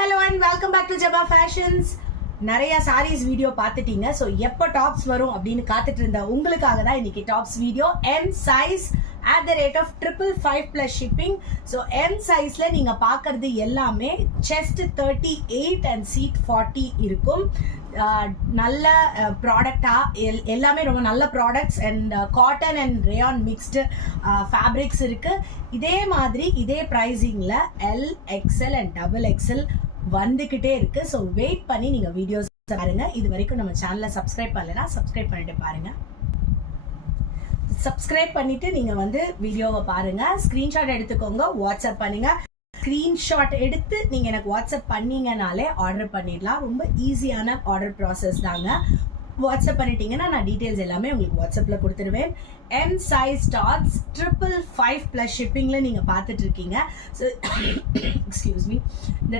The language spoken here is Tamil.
hello and welcome back to Jabba Fashions. நிறைய sarees வீடியோ பார்த்துட்டீங்க. ஸோ எப்போ டாப்ஸ் வரும் அப்படின்னு காத்துட்டு இருந்த உங்களுக்காக தான் இன்னைக்கு tops video. M size at the rate of 555 plus shipping. So M sizeல நீங்க பார்க்கறது எல்லாமே chest 38 and seat 40 இருக்கும். நல்ல ப்ராடக்டா எல்லாமே ரொம்ப நல்ல products and cotton and rayon mixed fabrics இருக்கு. இதே மாதிரி இதே ப்ரைஸிங்ல L, XL அண்ட் XXL வந்துகிட்டே இருக்கு. ஸோ வெயிட் பண்ணி நீங்க வீடியோஸ் பாருங்க. இது வரைக்கும் நம்ம சேனலை சப்ஸ்கிரைப் பண்ணலைன்னா சப்ஸ்கிரைப் பண்ணிட்டு பாருங்க. சப்ஸ்கிரைப் பண்ணிட்டு நீங்க வீடியோவை பாருங்க. ஸ்கிரீன்ஷாட் எடுத்துக்கோங்க, வாட்ஸ்அப் பண்ணுங்க. ஸ்கிரீன்ஷாட் எடுத்து நீங்க எனக்கு வாட்ஸ்அப் பண்ணீங்கனாலே ஆர்டர் பண்ணிடலாம். ரொம்ப ஈஸியான ஆர்டர் ப்ராசஸ் தாங்க. வாட்ஸ்அப் பண்ணிட்டீங்கன்னா நான் டீட்டெயில்ஸ் எல்லாமே உங்களுக்கு வாட்ஸ்அப்ல கொடுத்துருவேன். M size டாப்ஸ் 555 plus ஷிப்பிங்ல நீங்க பார்த்துட்டு இருக்கீங்க. So excuse me,